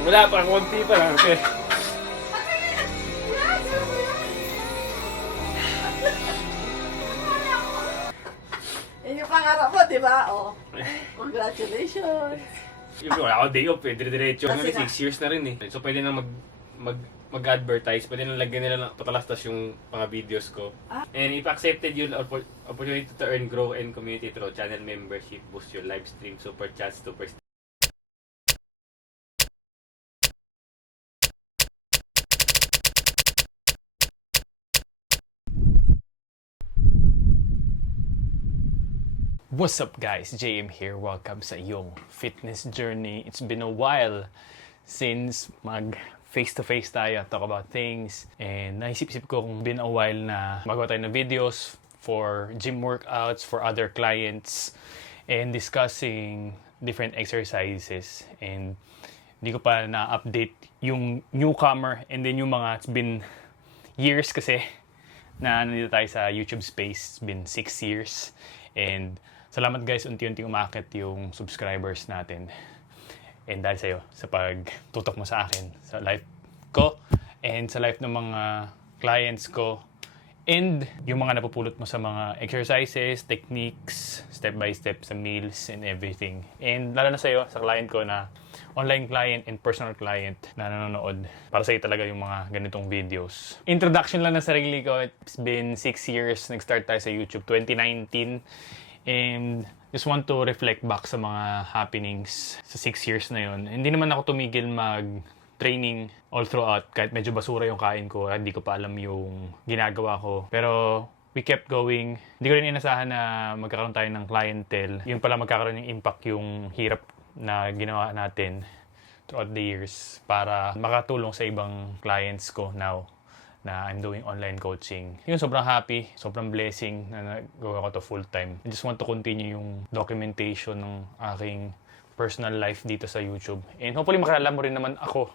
Wala pa, konti pa lang. Okay. Yan yung pangarap mo, di ba? Oh. Congratulations. Yung wala ako day off eh. Dire-diretso. Kasi 6 years na rin eh. So pwede na mag-advertise. Pwede na lagyan nila ng patalastas yung mga videos ko. And if accepted yung opportunity to earn, grow, and community through channel membership, boost your live stream, super chats, super. What's up guys? JM here. Welcome sa iyong fitness journey. It's been a while since mag face-to-face tayo, talk about things. And naisip-isip ko kung been a while na magawa tayo ng videos for gym workouts, for other clients, and discussing different exercises. And hindi ko pa na-update yung newcomer and then yung mga, it's been years kasi na nandito tayo sa YouTube space. It's been 6 years. And salamat guys, unti-unti umakit yung subscribers natin. And dahil sa'yo, sa pagtutok mo sa akin, sa life ko, and sa life ng mga clients ko, and yung mga napupulot mo sa mga exercises, techniques, step by step sa meals and everything. And lalo na sa'yo, sa client ko na online client and personal client na nanonood. Para sa'yo talaga yung mga ganitong videos. Introduction lang ng sarili ko. It's been 6 years. Nag-start tayo sa YouTube 2019. And just want to reflect back sa mga happenings sa 6 years na yon. Hindi naman ako tumigil mag-training all throughout. Kahit medyo basura yung kain ko, hindi ko pa alam yung ginagawa ko. Pero we kept going. Hindi ko rin inasahan na magkakaroon tayo ng clientele. Yun pala magkakaroon ng impact yung hirap na ginawa natin throughout the years para makatulong sa ibang clients ko now na I'm doing online coaching. Yun, sobrang happy, sobrang blessing na nagawa ko to full time. I just want to continue yung documentation ng aking personal life dito sa YouTube. And hopefully makilala mo rin naman ako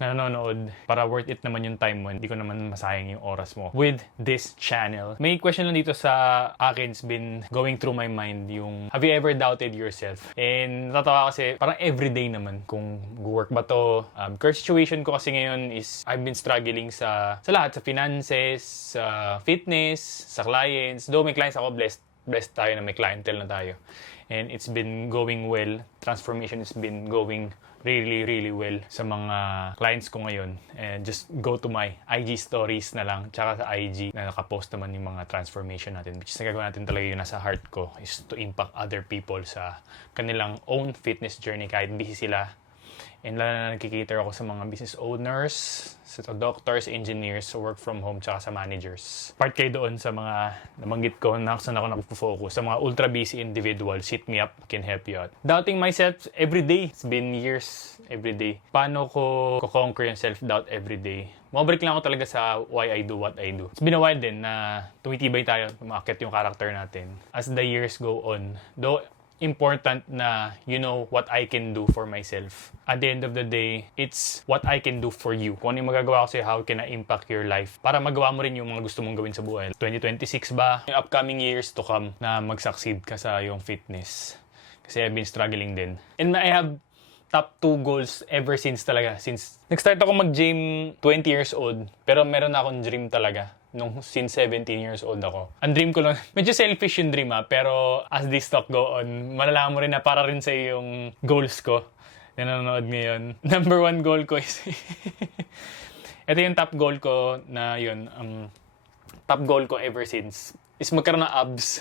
na nanonood para worth it naman yung time mo. Hindi ko naman masayang yung oras mo with this channel. May question lang dito sa akin. It's been going through my mind yung have you ever doubted yourself? And natatawa kasi parang everyday naman kung work ba to. Current situation ko kasi ngayon is I've been struggling sa lahat. Sa finances, sa fitness, sa clients. Though may clients ako, blessed tayo na may clientele na tayo. And it's been going well. Transformation has been going really well sa mga clients ko ngayon. And just go to my IG stories na lang. Tsaka sa IG na nakapost naman yung mga transformation natin. Which is nagagawa natin talaga yung nasa heart ko is to impact other people sa kanilang own fitness journey kahit busy sila. And lalo na nakikita ako sa mga business owners, sa doctors, engineers, sa work from home, tsaka sa managers. Part kayo doon sa mga nabanggit ko na saan ako nagpo-focus. Sa mga ultra busy individuals, hit me up, can help you out. Doubting myself every day. It's been years every day. Paano ko conquer yung self-doubt every day? Mabalik lang ako talaga sa why I do what I do. It's been a while din na tumitibay tayo, umakit yung character natin. As the years go on, though important na you know what I can do for myself. At the end of the day, it's what I can do for you. Kung ano yung magagawa ko sa'yo, how can I impact your life? Para magawa mo rin yung mga gusto mong gawin sa buhay. 2026 ba? Yung upcoming years to come na mag-succeed ka sa yung fitness. Kasi I've been struggling din. And I have top 2 goals ever since talaga. Since nag-start ako mag-gym 20 years old, pero meron na akong dream talaga nung since 17 years old ako. Ang dream ko lang, medyo selfish yung dream pero as this talk go on, malalaman mo rin na para rin sa yung goals ko na nanonood ngayon. Number 1 goal ko is ito yung top goal ko na yun, top goal ko ever since is magkaroon ng abs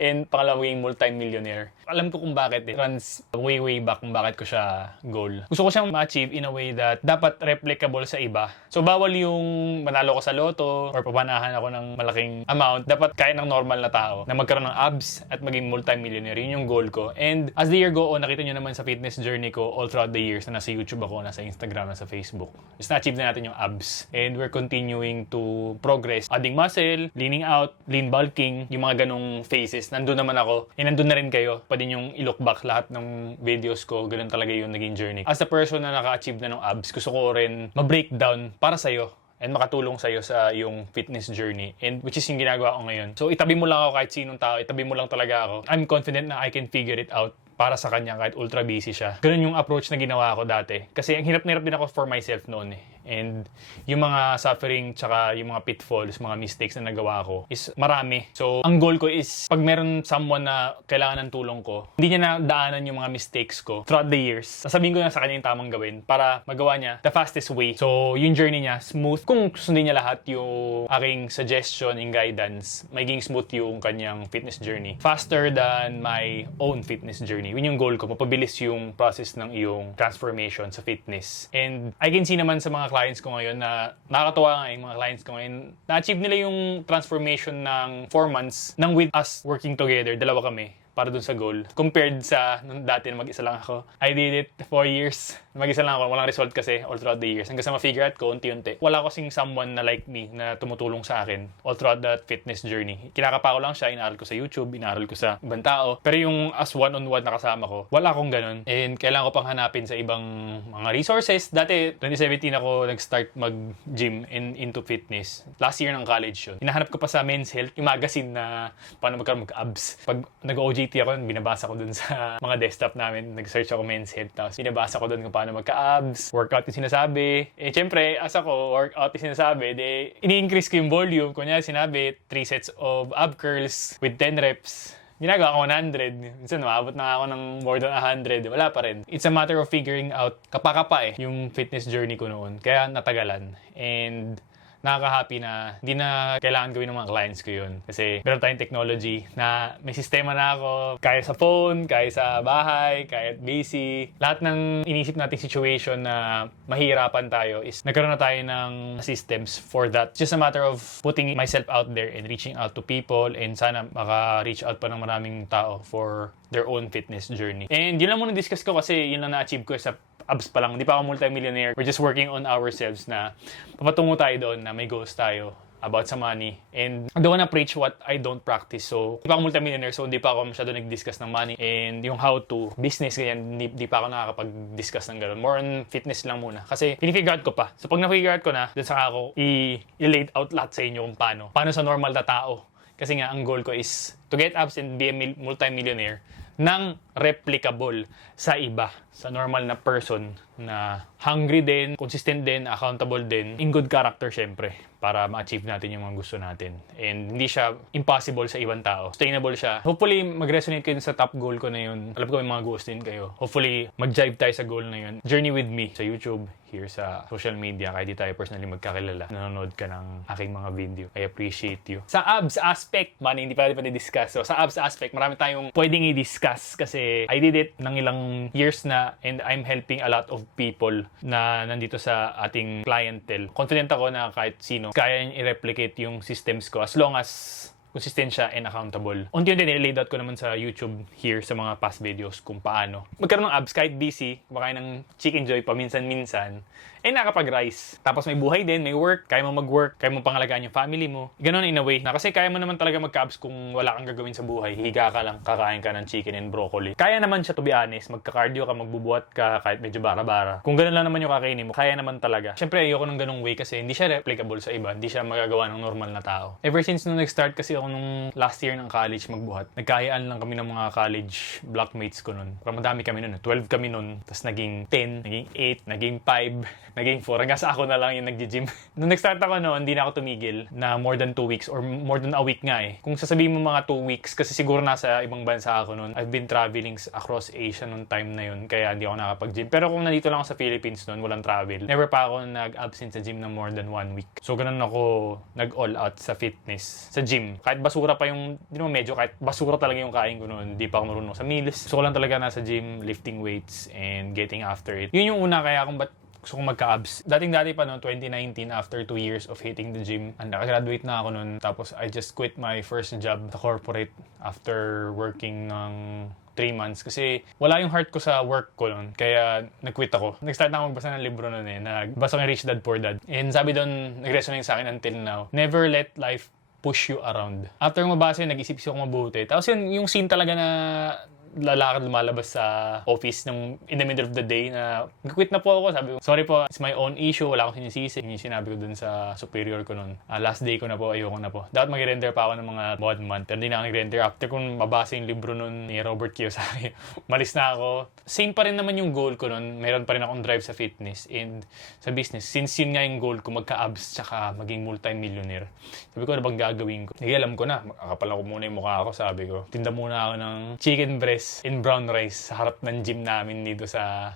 and pangalawang multi-millionaire. Alam ko kung bakit runs way back kung bakit ko siya goal. Gusto ko siyang ma-achieve in a way that dapat replicable sa iba. So bawal yung manalo ko sa loto or pabanahan ako ng malaking amount. Dapat kaya ng normal na tao na magkaroon ng abs at maging multi-millionaire. Yun yung goal ko. And as the year go on, nakita nyo naman sa fitness journey ko all throughout the years na nasa YouTube ako, nasa Instagram, nasa Facebook. Just na-achieve na natin yung abs. And we're continuing to progress. Adding muscle, leaning out, lean bulking, yung mga ganong phases. Nandun naman ako. And nandun na rin kayo. Pwede nyong i-look back lahat ng videos ko. Ganun talaga yung naging journey. As a person na naka-achieve na ng abs, gusto ko rin ma-breakdown para sa'yo and makatulong sa'yo sa yung fitness journey. And which is yung ginagawa ko ngayon. So itabi mo lang ako kahit sinong tao. Itabi mo lang talaga ako. I'm confident na I can figure it out para sa kanya kahit ultra busy siya. Ganun yung approach na ginawa ko dati. Kasi ang hirap na hirap din ako for myself noon eh. And yung mga suffering tsaka yung mga pitfalls, mga mistakes na nagawa ko is marami. So, ang goal ko is pag meron someone na kailangan ng tulong ko, hindi niya na daanan yung mga mistakes ko throughout the years. Sasabihin ko na sa kanya yung tamang gawin para magawa niya the fastest way. So, yung journey niya, smooth. Kung sundin niya lahat yung aking suggestion and guidance, magiging smooth yung kanyang fitness journey. Faster than my own fitness journey. Yun yung goal ko. Mapabilis yung process ng iyong transformation sa fitness. And I can see naman sa mga clients ko ngayon na nakakatuwa nga yung mga clients ko ngayon. Na-achieve nila yung transformation ng 4 months nang with us working together. Dalawa kami para dun sa goal. Compared sa nung dati na mag-isa lang ako. I did it 4 years. Mag-isa lang ako. Walang result kasi all throughout the years. Hanggang sa ma-figure out ko, unti-unti. Wala kasing someone na like me na tumutulong sa akin all throughout that fitness journey. Kinakapa ko lang siya. Inaaral ko sa YouTube. Inaaral ko sa ibang tao. Pero yung as one-on-one na kasama ko, wala akong ganun. And kailangan ko pang hanapin sa ibang mga resources. Dati, 2017 ako nag-start mag-gym and into fitness. Last year ng college yun. Hinahanap ko pa sa Men's Health, yung magazine na paano magkaroon mag-abs. Pag nag-OJT ako, binabasa ko dun sa mga desktop namin. Nag-search ako Men's Health. Tapos binabasa ko dun kung paano magka-abs, workout yung sinasabi. Eh, syempre, as ako, workout yung sinasabi, ini-increase ko yung volume. Kunya, sinabi, 3 sets of ab curls with 10 reps. Ginagawa ko 100. Minsan, maabot na ako ng more than 100. Wala pa rin. It's a matter of figuring out kapaka yung fitness journey ko noon. Kaya natagalan. And nakaka-happy na hindi na kailangan gawin ng mga clients ko yun. Kasi meron tayong technology na may sistema na ako. Kaya sa phone, kaya sa bahay, kahit busy. Lahat ng inisip nating situation na mahihirapan tayo is nagkaroon na tayo ng systems for that. It's just a matter of putting myself out there and reaching out to people and sana maka-reach out pa ng maraming tao for their own fitness journey. And yun lang muna discuss ko kasi yun lang na-achieve ko sa abs pa lang. Hindi pa ako multi-millionaire. We're just working on ourselves na papatungo tayo doon na may goals tayo about sa money. And I don't wanna preach what I don't practice. So, hindi pa ako multi-millionaire, so hindi pa ako masyado nag-discuss ng money. And yung how to, business, ganyan, hindi pa ako nakakapag-discuss ng gano'n. More on fitness lang muna. Kasi, pinifigure out ko pa. So, pag na-figure out ko na, dun saka ako i-laid out lahat sa inyo kung paano. Paano sa normal na tao. Kasi nga, ang goal ko is to get abs and be a multi-millionaire nang replicable sa iba, sa normal na person na hungry din, consistent din, accountable din, in good character syempre, para ma-achieve natin yung mga gusto natin. And hindi siya impossible sa ibang tao. Sustainable siya. Hopefully, mag-resonate kayo sa top goal ko na yun. Alam ko may mga goals din kayo. Hopefully, mag-jive tayo sa goal na yun. Journey with me sa YouTube, here sa social media, kahit di tayo personally magkakilala. Nanonood ka ng aking mga video. I appreciate you. Sa abs aspect, money, hindi pa discuss. So, sa abs aspect, marami tayong pwedeng i-discuss kasi I did it ng ilang years na and I'm helping a lot of people na nandito sa ating clientele. Confident ako na kahit sino, kaya niya i-replicate yung systems ko as long as consistent siya and accountable. Unti-unti nilalaid out ko naman sa YouTube here sa mga past videos kung paano magkaroon ng abs kahit busy, kumakain ng Chicken Joy paminsan-minsan, eh nakapag-rise. Tapos may buhay din, may work, kaya mo mag-work, kaya mo pangalagaan yung family mo. Ganon in a way na kasi kaya mo naman talaga mag-abs kung wala kang gagawin sa buhay. Higa ka lang, kakain ka ng chicken and broccoli. Kaya naman siya, to be honest, magka-cardio ka, magbubuhat ka kahit medyo bara-bara. Kung ganon lang naman yung kakainin mo, kaya naman talaga. Syempre ayoko ng ganong way kasi hindi siya replicable sa iba, hindi siya magagawa ng normal na tao. Ever since nung nag-start kasi ako nung last year ng college magbuhat, nagkahayaan lang kami ng mga college blockmates ko nun. Parang madami kami nun, 12 kami nun, tapos naging 10, naging 8, naging 5, naging 4, hanggang sa ako na lang yung nag-gym. Nung nag-start ako noon, hindi na ako tumigil na more than 2 weeks or more than a week nga eh. Kung sasabihin mo mga 2 weeks, kasi siguro nasa ibang bansa ako noon. I've been traveling across Asia noong time na yun, kaya hindi ako nakapag-gym. Pero kung nandito lang ako sa Philippines noon, walang travel. Never pa ako nag-absent sa gym na more than 1 week. So ganun ako nag-all out sa fitness, sa gym. Kahit basura pa yung, hindi naman medyo, kahit basura talaga yung kain ko noon, hindi pa ako marunong sa meals. Gusto ko lang talaga nasa gym, lifting weights and getting after it. Yun yung una kaya kung ba't gusto kong magka-abs. Dating-dati pa noon, 2019, after 2 years of hitting the gym, and nakagraduate na ako noon. Tapos I just quit my first job sa corporate after working ng 3 months kasi wala yung heart ko sa work ko noon. Kaya nag-quit ako. Nag-start na ako magbasa ng libro noon eh. Nagbasa ko yung Rich Dad Poor Dad. And sabi doon, nag-resonate sa akin until now, never let life push you around. After mabasa yun, nag-isip-isip ako mabuti. Tapos yun, yung scene talaga na lalakad lumalabas sa office in the middle of the day na quit na po ako. Sabi ko, sorry po, it's my own issue. Wala akong sinisisi. Yung sinabi ko dun sa superior ko nun. Last day ko na po, ayoko na po. Dapat mag-render pa ako ng mga 1 month. Pero hindi na ako nag-render. After kung mabasa yung libro nun ni Robert Kiyosaki, malis na ako. Same pa rin naman yung goal ko nun. Meron pa rin akong drive sa fitness and sa business. Since yun nga yung goal ko, magka-abs tsaka maging multi-millionaire. Sabi ko, ano bang gagawin ko? Hindi, alam ko na. Makakapalan ko muna yung mukha ko, sabi ko. Tinda muna ako ng chicken breast and brown rice sa harap ng gym namin dito sa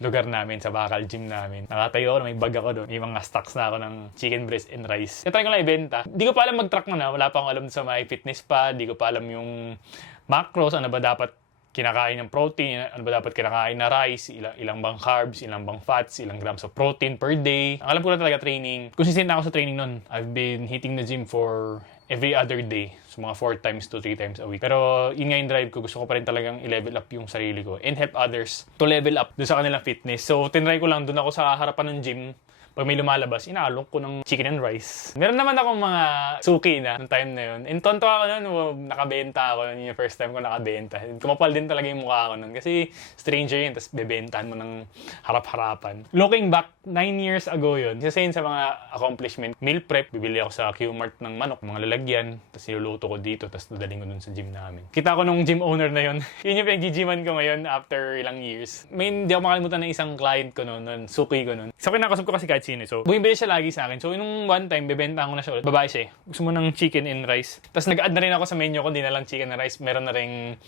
lugar namin, sa bakal gym namin. Nakatayo ako, may bag ako doon. May mga stocks na ako ng chicken breast and rice. Try ko lang ibenta. Di ko pa alam mag-track na. Wala pa akong alam sa my fitness pa. Di ko pa alam yung macros. Ano ba dapat kinakain ng protein? Ano ba dapat kinakain na rice? Ilang bang carbs? Ilang bang fats? Ilang grams of protein per day? Ang alam ko lang talaga training. Consistent na ako sa training nun. I've been hitting the gym for every other day. So, mga 4 times to 3 times a week. Pero, yun nga yung drive ko. Gusto ko pa rin talagang i-level up yung sarili ko and help others to level up doon sa kanilang fitness. So, tinry ko lang. Doon ako sa harapan ng gym. Pag may lumalabas, inaalok ko ng chicken and rice. Meron naman akong mga suki na noong time na yun. And tonto ako nun, nakabenta ako. Yun yung first time ko nakabenta. Kumapal din talaga yung mukha ko nun. Kasi stranger yun, tapos bebentahan mo ng harap-harapan. Looking back, 9 years ago yun. Isa sa mga accomplishment, meal prep. Bibili ako sa Q-Mart ng manok, mga lalagyan. Tapos niluluto ko dito, tapos dadaling ko dun sa gym namin. Kita ko nung gym owner na yun. Yun yung pinag-gyman ko ngayon after ilang years. Hindi ako makalimutan ng isang client ko nun, suki ko nun. So, kinakasap ko kasi kahit sino. So, bumibili siya lagi sa akin. So, nung one time, bebenta ko na siya ulit. Babae siya eh. Gusto mo ng chicken and rice. Tapos nag-add na rin ako sa menu ko. Hindi na lang chicken and rice. Meron na rin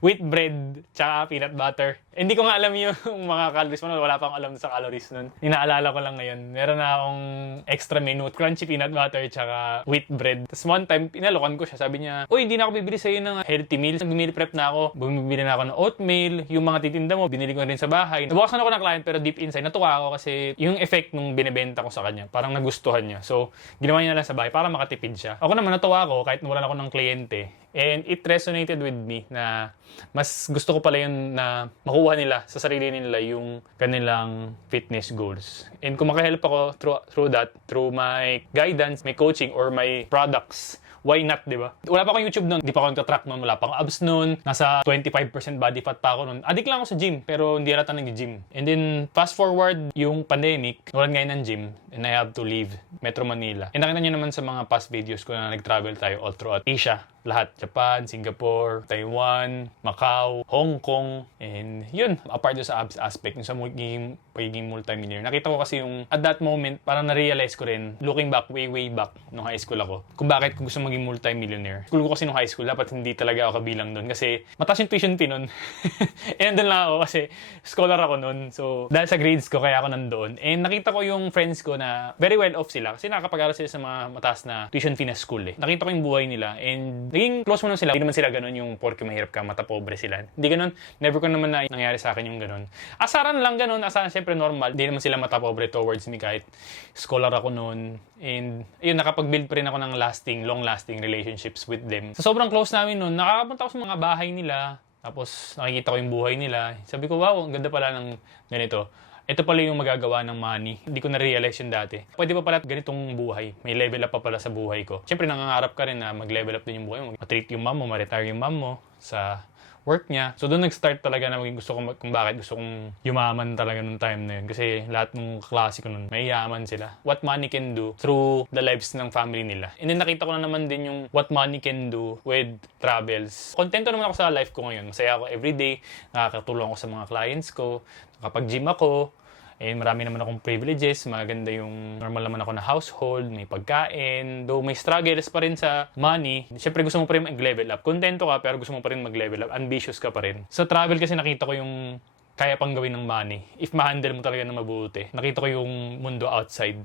wheat bread, tsaka peanut butter. Hindi ko nga alam yung mga calories mo. Wala pa akong alam sa calories nun. Inaalala ko lang ngayon. Meron na akong extra menu, crunchy peanut butter, tsaka wheat bread. Tapos one time, pinalokan ko siya. Sabi niya, uy, hindi na ako bibili sa'yo ng healthy meals. Meal prep na ako. Bumibili na ako ng oatmeal. Yung mga titinda mo, binili ko rin sa bahay. Nabukasan ako ng client, pero deep inside, natuwa ako kasi yung effect nung binibenta ko sa kanya, parang nagustuhan niya. So, ginawa niya na lang sa bahay para makatipid siya. Ako naman, natuwa ako kahit nawalan ako ng kliyente. And it resonated with me na mas gusto ko pala yun na makuha nila sa sarili nila yung kanilang fitness goals. And kung makahelp ako through that, through my guidance, my coaching, or my products, why not, di ba? Wala pa akong YouTube nun. Di pa ako nagtatrack nun. Wala pa akong abs nun. Nasa 25% body fat pa ako nun. Addict lang ako sa gym, pero hindi rata nag-gym. And then, fast forward yung pandemic, nawalan ngayon ng gym, and I have to leave Metro Manila. And nakita nyo naman sa mga past videos ko na nag-travel tayo all throughout Asia. Lahat. Japan, Singapore, Taiwan, Macau, Hong Kong, and yun, apart doon sa abs aspect, yung sa pagiging multimillionaire. Nakita ko kasi yung, at that moment, parang na-realize ko rin, looking back, way back, nung high school ako, kung bakit ko gusto maging multimillionaire. School ko kasi nung high school, dapat hindi talaga ako kabilang doon kasi mataas yung tuition fee nun. And nandun lang ako kasi scholar ako nun. So, dahil sa grades ko, kaya ako nandoon. And nakita ko yung friends ko na very well off sila kasi nakakapag-aral sila sa mga mataas na tuition fee na school eh. Nakita ko yung buhay nila and naging close mo na sila. Hindi naman sila ganun yung porke mahirap ka, mata pobre sila. Hindi ganun. Never ko naman na nangyari sa akin yung ganun. Asaran lang ganun. Asaran syempre normal. Hindi naman sila mata pobre towards me kahit scholar ako noon. And yun, nakapag-build pa rin ako ng long-lasting relationships with them. Sa sobrang close namin noon, nakakapunta ako sa mga bahay nila. Tapos nakikita ko yung buhay nila. Sabi ko, wow, ang ganda pala ng ganito. Ito pala yung magagawa ng money. Hindi ko na-realize yun dati. Pwede pa pala ganitong buhay. May level up pa pala sa buhay ko. Siyempre, nangangarap ka rin na mag-level up din yung buhay mo. Ma-treat yung mom mo, ma-retire yung mom mo sa work niya. So, doon nag-start talaga na maging gusto ko, kung bakit gusto kong yumaman talaga nung time na yun. Kasi lahat ng klase ko nun, may yaman sila. What money can do through the lives ng family nila. And then nakita ko na naman din yung what money can do with travels. Kontento naman ako sa life ko ngayon. Masaya ako everyday. Nakakatulong ako sa mga clients ko. Nakapag-gym ako. And marami naman akong privileges, maganda yung normal naman ako na household, may pagkain, though may struggles pa rin sa money. Siyempre gusto mo pa rin mag-level up. Kontento ka pero gusto mo pa rin mag-level up. Ambitious ka pa rin. Sa travel kasi nakita ko yung kaya pang gawin ng money. If ma-handle mo talaga na mabuti. Nakita ko yung mundo outside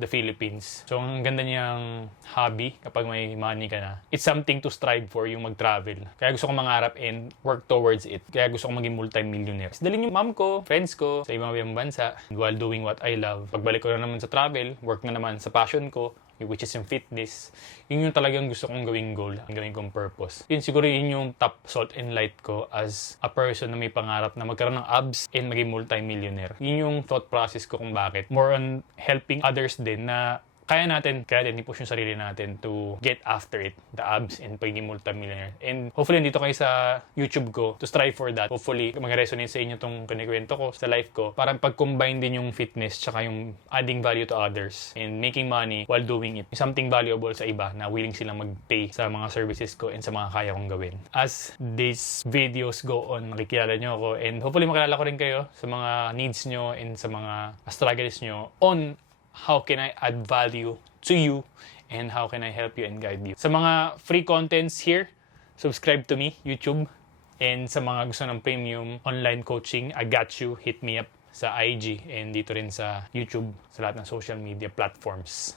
the Philippines. So, ang ganda niyang hobby kapag may money ka na. It's something to strive for, yung mag-travel. Kaya gusto ko mangarap and work towards it. Kaya gusto ko maging multi-millionaire. Dalhin yung mom ko, friends ko, sa ibang bansa while doing what I love. Pagbalik ko na naman sa travel, work na naman sa passion ko, which is yung fitness. Yun yung talagang gusto kong gawing goal, ang gawing kong purpose. Yun siguro yun yung top salt and light ko as a person na may pangarap na magkaroon ng abs and maging multi-millionaire. Yun yung thought process ko kung bakit. More on helping others din na kaya natin i-push yung sarili natin to get after it, the abs and pagiging multimillionaire. And hopefully dito kayo sa YouTube ko to strive for that. Hopefully mag-resonate sa inyo tong kinikwento ko sa life ko para pag-combine din yung fitness tsaka yung adding value to others and making money while doing it. Something valuable sa iba na willing silang mag-pay sa mga services ko and sa mga kaya kong gawin. As these videos go on, nakikilala nyo ako and hopefully makilala ko rin kayo sa mga needs nyo and sa mga struggles nyo on how can I add value to you and how can I help you and guide you. Sa mga free contents here, subscribe to me, YouTube. And sa mga gusto ng premium online coaching, I got you, hit me up sa IG and dito rin sa YouTube, sa lahat ng social media platforms.